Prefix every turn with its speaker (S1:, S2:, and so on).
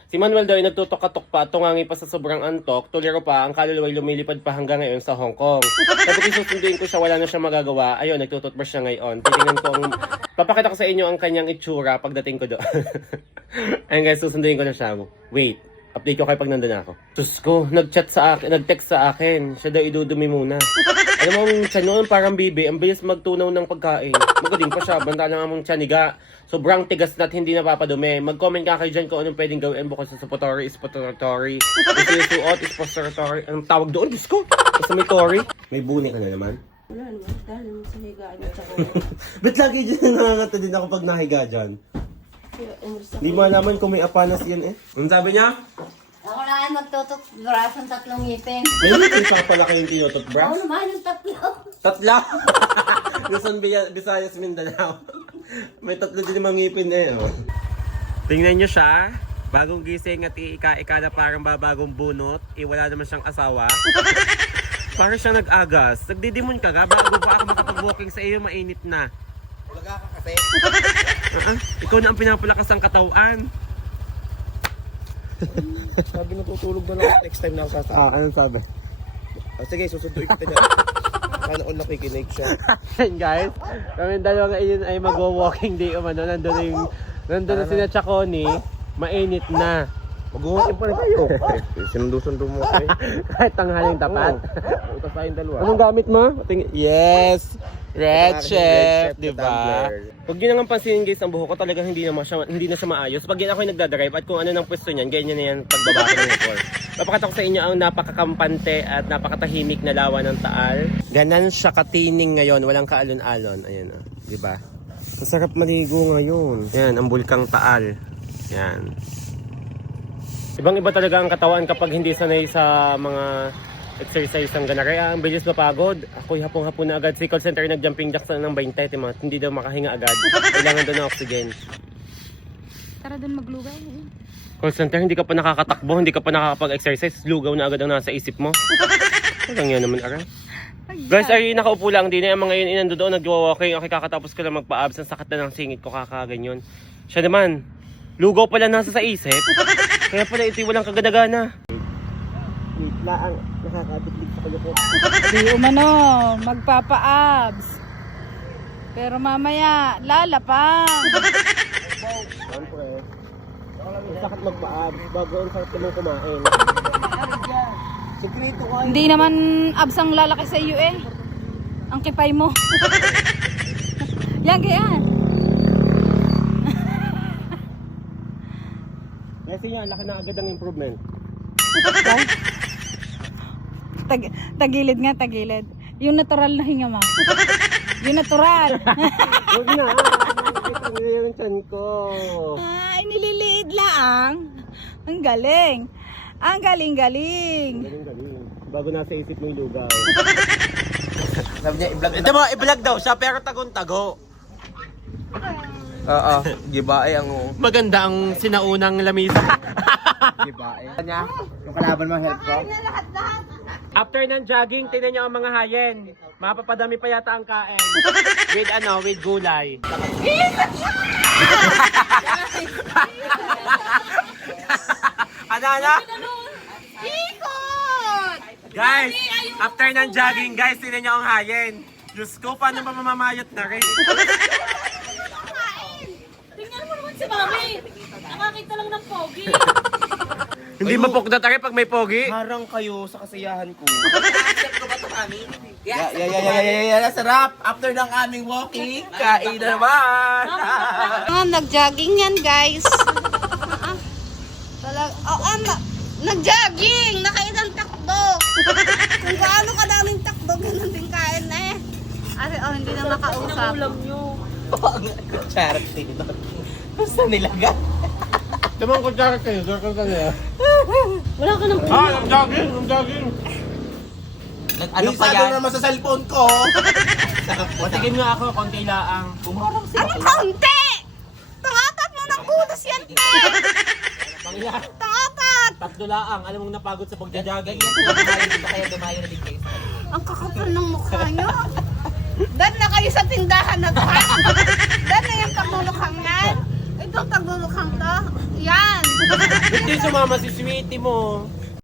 S1: Si Manuel daw ay nagtutok-katok pa at tungangi pa sa sobrang antok, tuliro pa, ang kaluluwa ay lumilipad pa hanggang ngayon sa Hong Kong. Sabi ko susunduin ko siya, wala na siya magagawa. Ayun, nagtututbrush siya ngayon. Titingnan ko ang... Papakita ko sa inyo ang kanyang itsura pagdating ko doon. Ayun guys, susunduin ko na siya. Wait, update ko kayo pag nandun ako. Diyos ko, nag-text sa akin. Siya daw idudumi muna. Alam mo, ang tiyan noon parang bibi, ang bilis magtunaw ng pagkain. Magaling pa siya, banda lang ang tiyan sobrang tigas na at hindi napapadumi. Mag-comment ka kayo dyan kung anong pwedeng gawin bukod sa suppository, suppository. Isusuot, suppository. Anong tawag doon? Diyos ko! Basta may tori. May buni ka na naman.
S2: Wala naman, dahil naman sa higaan at ako.
S1: Ba't lagi dyan nangangata din ako pag nahiga dyan? Hindi mo alaman kung may apanas yan eh. Ano sabi niya?
S2: Ako na ay magtututbrush ng 3 ngipin.
S1: May ngipin pa pala kayong tinututbrush?
S2: Ako naman yung 3.
S1: Tatla! Luzon, Visayas, Mindanao. May 3 din mga ngipin eh. Oh. Tingnan nyo siya. Bagong gising at iika-ika na parang babagong bunot. Wala naman siyang asawa. Parang siyang nag-agas. Nagdidimon ka ga? Bago pa ako makapag-walking sa iyo, mainit na.
S3: Wala ka kasi.
S1: Ikaw na ang pinapalakas ng katawan.
S3: Sabi natutulog na lang next time na ako sasama.
S1: Anong sabi?
S3: Sige, susunduin kita niya. Sana all nakikinig siya.
S1: Yan guys, kami dalawa ngayon ay mag-walking day umano. Nandun na sina Chaconi, mainit na.
S3: Mag-walking pa rin kayo. Sinundo-sundo mo kayo.
S1: Kahit tanghaling tapat.
S3: Utas tayong dalawa.
S1: Anong gamit mo? Yes! Red Chef, di ba?
S3: tumbler.
S1: Pag yun ang pansinin guys, ang buhok ko talagang hindi na siya maayos. Pag yan ako yung nagdadrive at kung ano ng pwesto niyan, ganyan na yan pagbaba ko ng motor. Papakita ko sa inyo ang napakakampante at napakatahimik na lawa ng Taal. Ganan siya katining ngayon, walang kaalon-alon. Ayan o, di ba? Masarap maligo ngayon. Yan, ang bulkang Taal. Yan. Ibang-iba talaga ang katawan kapag hindi sanay sa mga exercise ng ganaraya. Ang bilis mapagod. Ako'y hapong-hapon na agad. Si call center nag-jumping jacks na ng 20. Hindi daw makahinga agad. Kailangan doon ng oxygen.
S4: Tara doon maglugay.
S1: Call center, hindi ka pa nakakatakbo, hindi ka pa nakakapag-exercise. Lugaw na agad ang nasa isip mo. Hanggang yan naman, aray. Guys, ay nakaupo lang din. Ang mga yun inando doon, nag-walking. Okay, kakatapos ko lang magpa-abs. Ang sakit na ng singit ko, kakaganyan. Siya naman, lugaw pala nasa sa isip. Kaya pala ito'y walang kagana-gana. Wait lang, nakakabitlig sa kanya po.
S4: Di umano, magpapa-abs. Pero mamaya, lalapang.
S1: Siyempre, ang sakit magpa-abs bago ang sakit mo kumain. Sekreto ko.
S4: Hindi naman abs ang lalaki sa iyo eh. Ang kipay mo. Yan, ganyan.
S1: Kasi nga, laki na agad ang improvement.
S4: Tagilid nga, tagilid. Yung natural na hinga mo. Yung natural.
S1: Huwag na, nakikita nyo yung tiyan ko.
S4: Ay, nililiid lang. Ang galing. Ang galing-galing.
S1: Galing. Bago nasa isip mo yung lugaw.
S3: Sabi niya, i-vlog
S1: Ito mo, i-vlog daw siya pero tagong-tago.
S3: Oo, gibae ang
S1: Maganda ang sinaunang lamisa.
S3: gibae. Kanya, yung kalaban mo help ko.
S1: After ng jogging, tingnan nyo ang mga hayen. Mapapadami pa yata ang kain. With gulay. Ano?
S4: Ikot!
S1: Guys, after ng jogging, guys, tingnan nyo ang hayen. Diyos ko, paano ba mamamayot na rin?
S2: Tingnan mo naman si Mami. Nakakita lang ng pogi.
S1: Hindi mapukdat rin pag may pogi.
S3: Harang kayo sa kasiyahan ko. Yeah, sarap. After ng aming walking, kain na naman.
S4: Nag-jogging yan, guys.
S2: Nag-jogging! Nakailang takbo! Kung gaano kadaming takbo, ganun din kain eh.
S4: Ari, hindi na makausap.
S3: Charity. Gusto nilaga.
S1: Tamang kutsara kayo, circle ka niya.
S2: Wala ka nang
S1: Nag-jogging.
S3: Ano pa yan? Naman sa cellphone ko.
S1: Patigim nga ako, konti laang.
S4: Ano kaunti? Tangatat mo ng kudos yan, te!
S1: Pangilan.
S4: Tangatat!
S1: 3 laang. Alam mong napagod sa pagja-jogging.
S3: Kaya dumayo na din kayo.
S4: Ang kakapal ng mukha nyo. Dan na kayo sa tindahan na to, ha? Dan na yung kamulukhang yan.
S2: itong tagbumukhang to. Yan.
S1: Hindi sumama si sweetie mo.